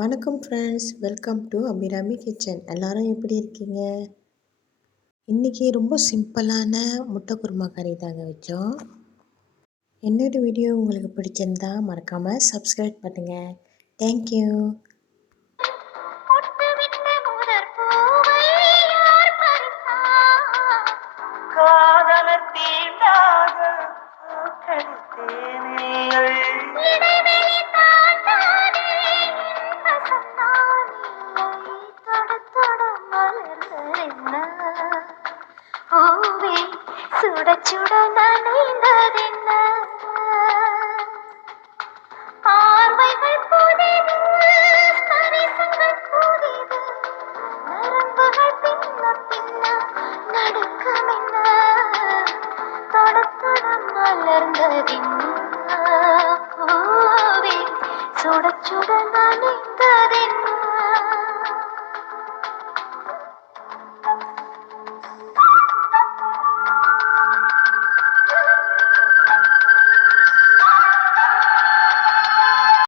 வணக்கம் friends, welcome to Abirami kitchen. எல்லாரும் எப்படி இருக்கீங்க? இன்னைக்கு ரொம்ப சிம்பிளான முட்டை குருமா கறி தாங்க வச்சோம். என்னோட வீடியோ உங்களுக்கு பிடிச்சிருந்தா மறக்காம சப்ஸ்கிரைப் பண்ணுங்க. தேங்க்யூ. காதலர் தீண்டாத பூக்களித்தேனில்லை. சுட சுட நனைந்ததென்ன பார்வைகள் புதிது, ஸ்பரிசங்கள் புதிது, நரம்புகள் பின்ன பின்ன நடுக்கமென்ன தொட தொட மலர்ந்ததென்ன பூவே சுட சுட நனைந்ததென்ன.